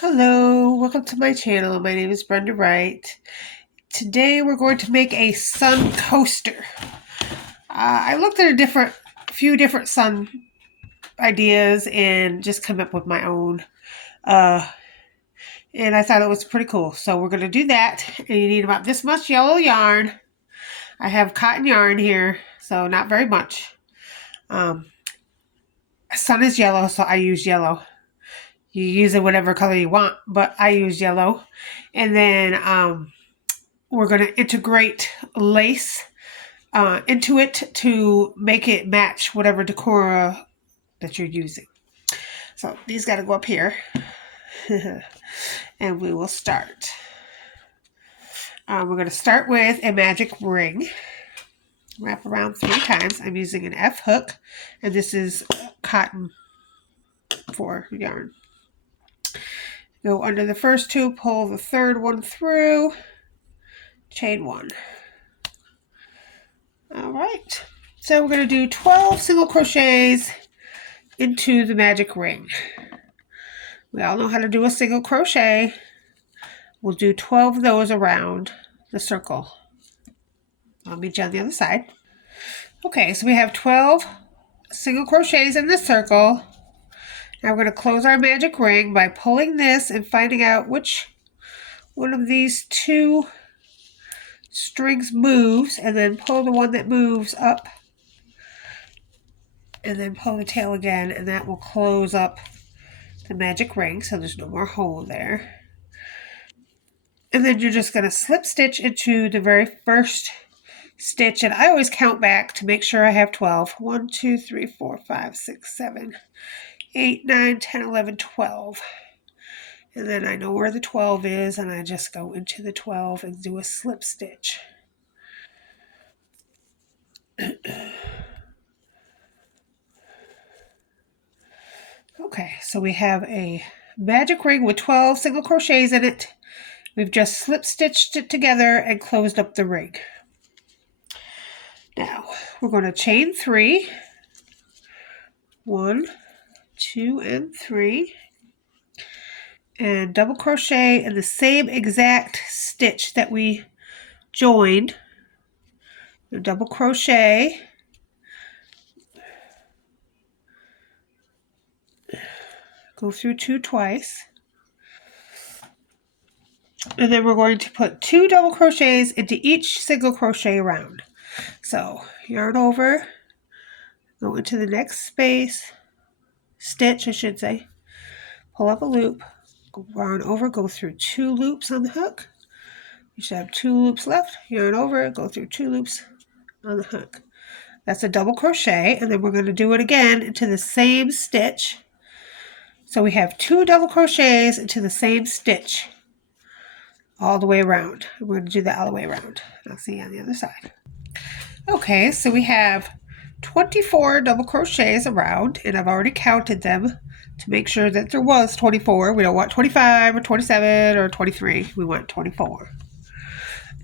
Hello, welcome to my channel. My name is Brenda Wright. Today we're going to make a sun coaster. I looked at a few different sun ideas and just come up with my own. And I thought it was pretty cool. So we're going to do that. And you need about this much yellow yarn. I have cotton yarn here, so not very much. Sun is yellow, so I use yellow. You use it whatever color you want, but I use yellow. And then we're going to integrate lace into it to make it match whatever decor that you're using. So these got to go up here. And we will start. We're going to start with a magic ring. Wrap around 3 times. I'm using an F hook, and this is cotton for yarn. Go under the first 2, pull the 3rd one through, chain 1. All right, so we're going to do 12 single crochets into the magic ring. We all know how to do a single crochet. We'll do 12 of those around the circle. I'll meet you on the other side. Okay, so we have 12 single crochets in the circle. Now we're going to close our magic ring by pulling this and finding out which one of these 2 strings moves, and then pull the one that moves up, and then pull the tail again, and that will close up the magic ring so there's no more hole there. And then you're just going to slip stitch into the very first stitch, and I always count back to make sure I have 12. 1, 2, 3, 4, 5, 6, 7, 8, 9, 10, 11, 12. And then I know where the 12 is, and I just go into the 12 and do a slip stitch. Okay, so we have a magic ring with 12 single crochets in it. We've just slip stitched it together and closed up the ring. Now we're going to chain 3. 1, 2, and 3. And double crochet in the same exact stitch that we joined. Double crochet. Go through 2 twice. And then we're going to put 2 double crochets into each single crochet round. So yarn over, go into the next stitch I should say, pull up a loop, yarn over, go through 2 loops on the hook. You should have 2 loops left, yarn over, go through 2 loops on the hook. That's a double crochet, and then we're going to do it again into the same stitch. So we have 2 double crochets into the same stitch all the way around. We're going to do that all the way around. I'll see you on the other side. Okay, so we have 24 double crochets around, and I've already counted them to make sure that there was 24. We don't want 25 or 27 or 23. We want 24.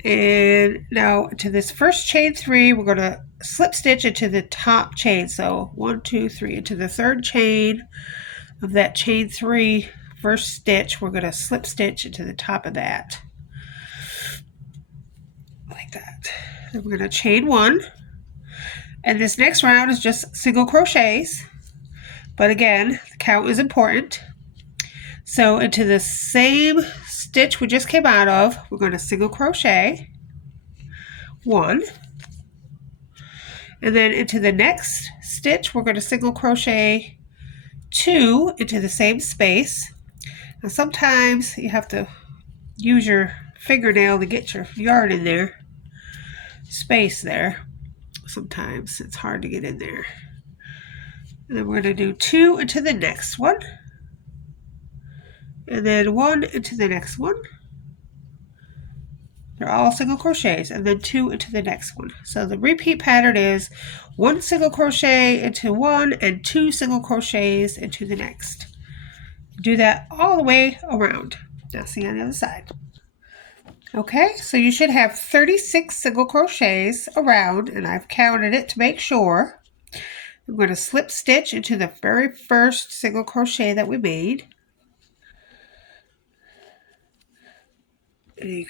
And now to this first chain 3, we're going to slip stitch into the top chain. So 1, 2, 3 into the 3rd chain of that chain 3 first stitch. We're going to slip stitch into the top of that. Like that. Then we're going to chain 1. And this next round is just single crochets. But again, the count is important. So into the same stitch we just came out of, we're going to single crochet 1. And then into the next stitch, we're going to single crochet 2 into the same space. Now sometimes you have to use your fingernail to get your yarn in there. Space there. Sometimes it's hard to get in there. And then we're going to do 2 into the next one. And then 1 into the next one. They're all single crochets, and then 2 into the next one. So the repeat pattern is 1 single crochet into one and 2 single crochets into the next. Do that all the way around. Now see on the other side. Okay, so you should have 36 single crochets around, and I've counted it to make sure. I'm going to slip stitch into the very first single crochet that we made. That's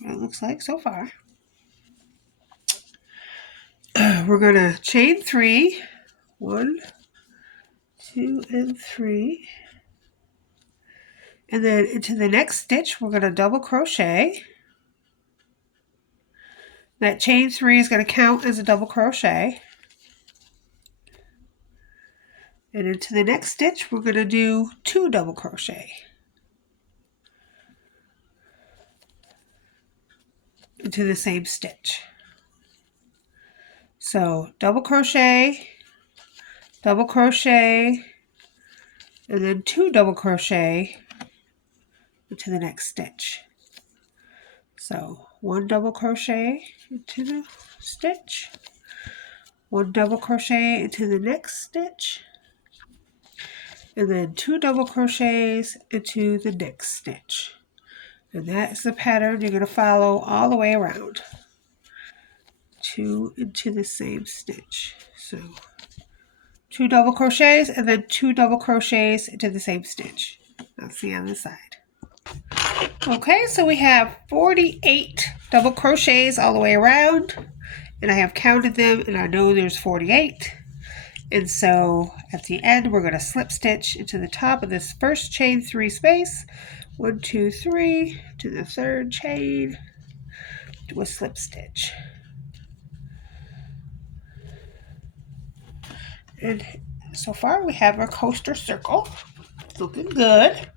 what it looks like so far. We're going to chain 3. 1, 2, and 3. And then into the next stitch, we're going to double crochet. That chain 3 is going to count as a double crochet. And into the next stitch, we're going to do 2 double crochet into the same stitch. So double crochet, and then 2 double crochet into the next stitch. So 1 double crochet into the stitch, 1 double crochet into the next stitch, and then 2 double crochets into the next stitch. And that's the pattern you're going to follow all the way around. 2 into the same stitch. So 2 double crochets and then 2 double crochets into the same stitch. That's the other side. Okay, so we have 48 double crochets all the way around, and I have counted them and I know there's 48. And so at the end we're going to slip stitch into the top of this first chain 3 space. 1, 2, 3 to the third chain, do a slip stitch. And so far we have our coaster circle. It's looking good.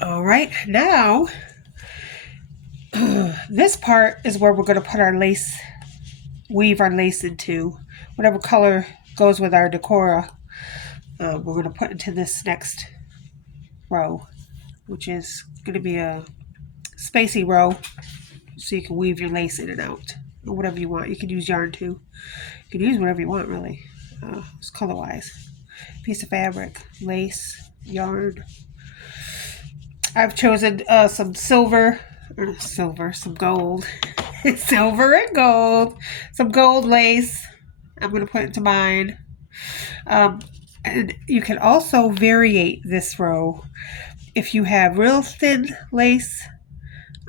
All right, now this part is where we're going to put our lace, weave our lace into whatever color goes with our decora. We're going to put into this next row, which is going to be a spacey row, so you can weave your lace in and out, or whatever you want. You can use yarn too. You can use whatever you want, really. It's color-wise. Piece of fabric, lace, yarn. I've chosen some silver, some gold. Silver and gold. Some gold lace. I'm going to put into mine. And you can also variate this row. If you have real thin lace,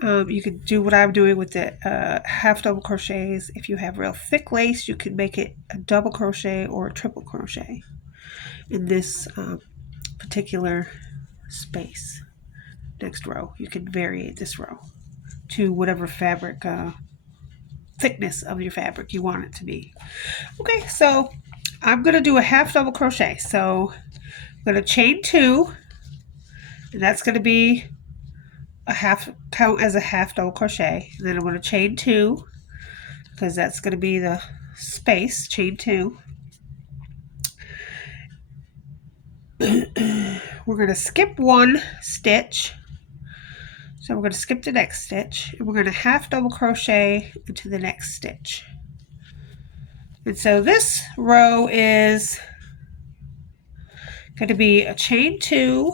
you can do what I'm doing with the half double crochets. If you have real thick lace, you can make it a double crochet or a triple crochet in this particular space. Next row, you can variate this row to whatever fabric thickness of your fabric you want it to be. Okay, so I'm going to do a half double crochet. So I'm going to chain 2, and that's going to be a half, count as a half double crochet. And then I'm going to chain 2, because that's going to be the space, chain 2. We're going to skip 1 stitch. So we're going to skip the next stitch, and we're going to half double crochet into the next stitch. And so this row is going to be a chain 2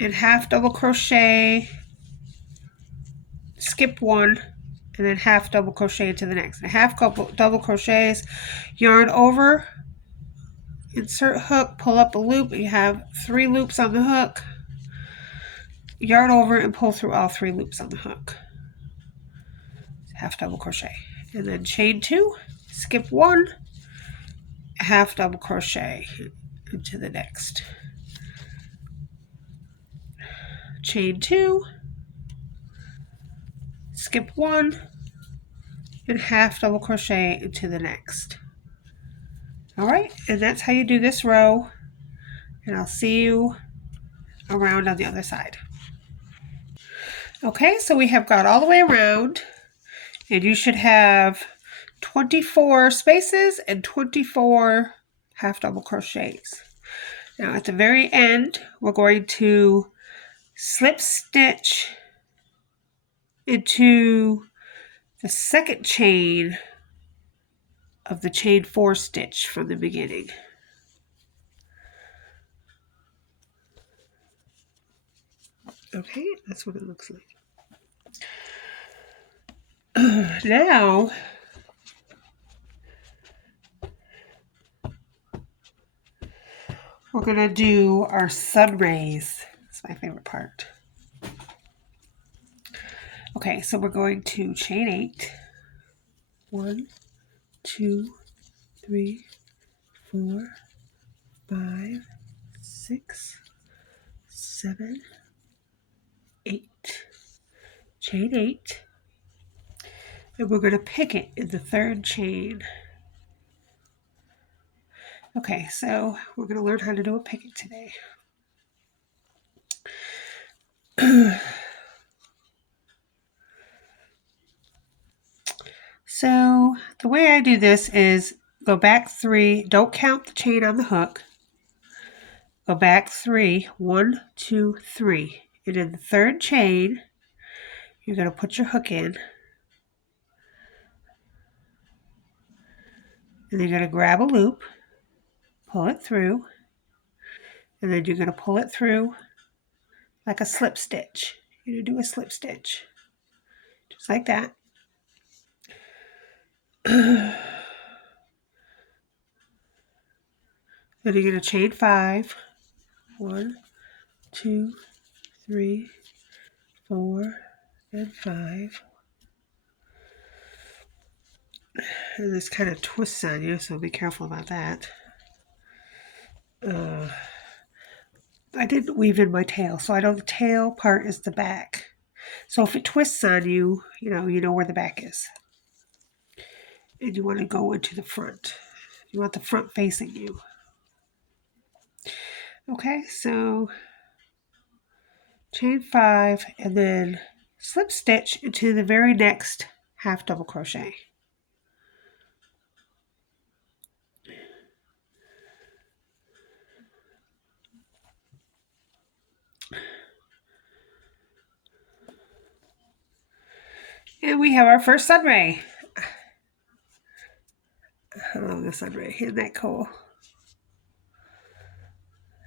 and half double crochet, skip 1, and then half double crochet into the next. And half double crochets, yarn over, insert hook, pull up a loop. You have 3 loops on the hook. Yarn over and pull through all 3 loops on the hook. Half double crochet. And then chain 2, skip 1, half double crochet into the next. Chain 2, skip 1, and half double crochet into the next. Alright, and that's how you do this row, and I'll see you around on the other side. Okay, so we have got all the way around, and you should have 24 spaces and 24 half double crochets. Now at the very end, we're going to slip stitch into the second chain of the chain 4 stitch from the beginning. Okay, that's what it looks like. Now, we're going to do our sun rays. It's my favorite part. Okay, so we're going to chain 8. 1, 2, 3, 4, 5, 6, 7, 8. Chain 8. And we're going to pick it in the 3rd chain. Okay, so we're going to learn how to do a picket today. So the way I do this is go back 3, don't count the chain on the hook. Go back 3, 1, 2, 3. And in the 3rd chain, you're going to put your hook in. And then you're going to grab a loop, pull it through, and then you're going to pull it through like a slip stitch. You're going to do a slip stitch, just like that. Then you're going to chain 5. 1, 2, 3, 4, and 5. And this kind of twists on you, so be careful about that. I didn't weave in my tail, so I know the tail part is the back. So if it twists on you, you know where the back is. And you want to go into the front. You want the front facing you. Okay, so chain 5 and then slip stitch into the very next half double crochet. And we have our first sun ray. I love the sun ray. Isn't that cool?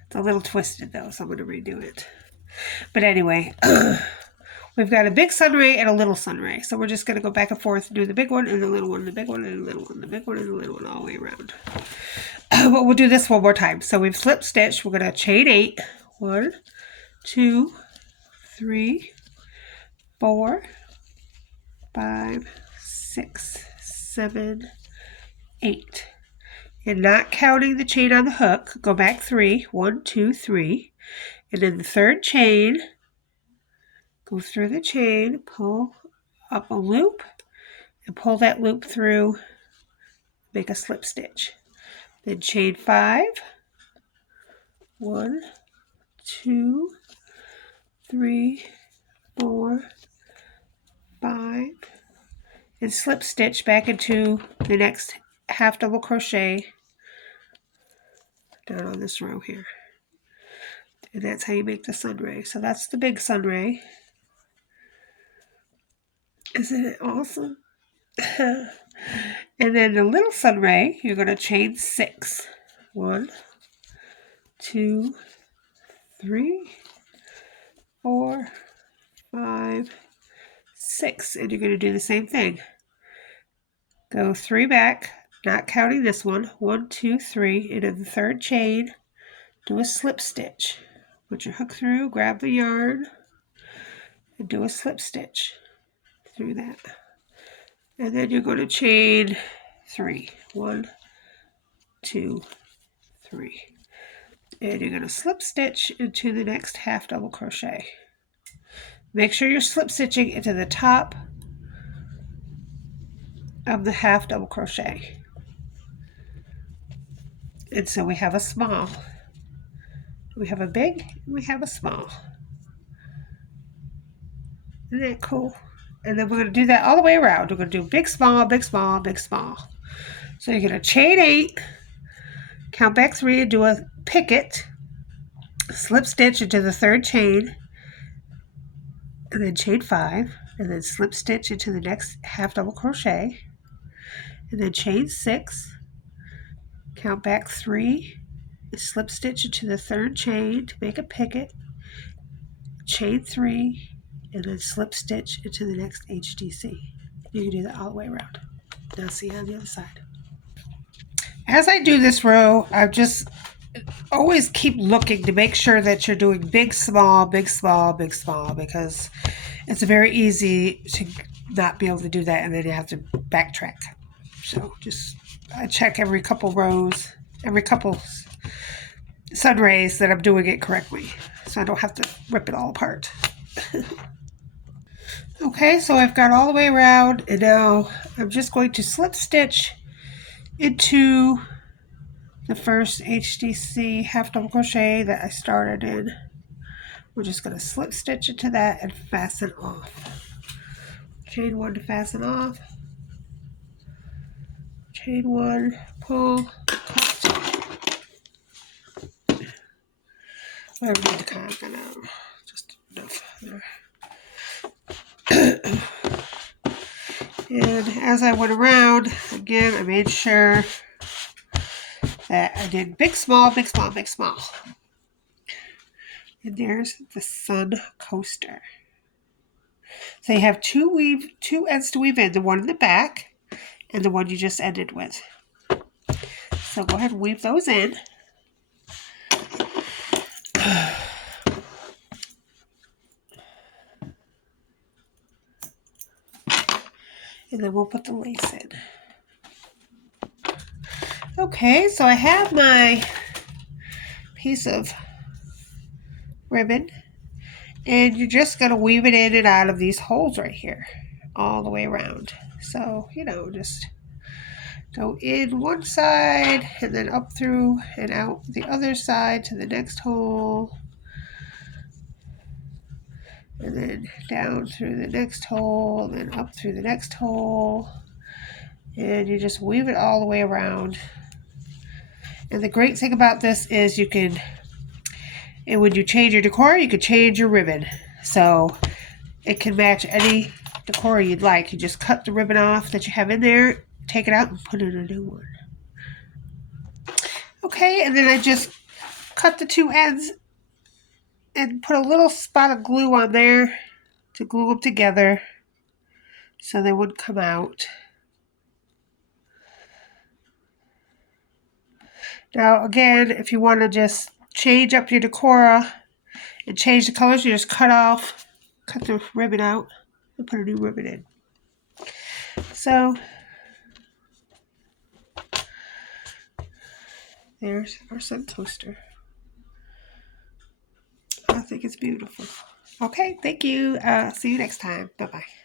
It's a little twisted though, so I'm going to redo it. But anyway, we've got a big sun ray and a little sun ray. So we're just going to go back and forth, do the big one and the little one, the big one and the little one, the big one and the little one all the way around. But we'll do this one more time. So we've slip stitched. We're going to chain 8. 1, 2, 3, 4, 5, 6, 7, 8. And not counting the chain on the hook, go back 3. 1, 2, 3. And in the 3rd chain, go through the chain, pull up a loop, and pull that loop through, make a slip stitch. Then chain 5. 1, 2, 3, 4, 5, and slip stitch back into the next half double crochet down on this row here. And that's how you make the sun ray. So that's the big sun ray. Isn't it awesome? And then the little sun ray, you're going to chain 6. 1, 2, 3, 4, 5, 6. And you're going to do the same thing. Go 3 back, not counting this one. 1, 2, 3. And in the 3rd chain, do a slip stitch. Put your hook through, grab the yarn, and do a slip stitch through that. And then you're going to chain 3. 1, 2, 3. And you're going to slip stitch into the next half double crochet. Make sure you're slip stitching into the top of the half double crochet. And so we have a small. We have a big, we have a small. Isn't that cool? And then we're going to do that all the way around. We're going to do big, small, big, small, big, small. So you're going to chain 8, count back 3 and do a picket, slip stitch into the 3rd chain, and then chain 5, and then slip stitch into the next half double crochet, and then chain 6, count back 3, slip stitch into the 3rd chain to make a picket, chain 3, and then slip stitch into the next HDC. You can do that all the way around. Now see on the other side. As I do this row, I'm just always keep looking to make sure that you're doing big, small, big, small, big, small, because it's very easy to not be able to do that, and then you have to backtrack. So just I check every couple rows, every couple sun rays that I'm doing it correctly, so I don't have to rip it all apart. Okay, so I've got all the way around, and now I'm just going to slip stitch into the first HDC half double crochet that I started in. We're just going to slip stitch into that and fasten off. Chain one to fasten off. Chain one, pull, cut. I don't need to cut, I'm gonna just enough there. And as I went around, again, I made sure that I did big, small, big, small, big, small. And there's the sun coaster. So you have two ends to weave in, the one in the back and the one you just ended with. So go ahead and weave those in. And then we'll put the lace in. Okay, so I have my piece of ribbon, and you're just going to weave it in and out of these holes right here all the way around. So, just go in one side and then up through and out the other side to the next hole, and then down through the next hole, and then up through the next hole, and you just weave it all the way around. And the great thing about this is and when you change your decor, you can change your ribbon. So it can match any decor you'd like. You just cut the ribbon off that you have in there, take it out, and put in a new one. Okay, and then I just cut the two ends and put a little spot of glue on there to glue them together so they wouldn't come out. Now again, if you want to just change up your decor and change the colors, you just cut the ribbon out and put a new ribbon in. So there's our sun toaster. I think it's beautiful. Okay, thank you. See you next time. Bye-bye.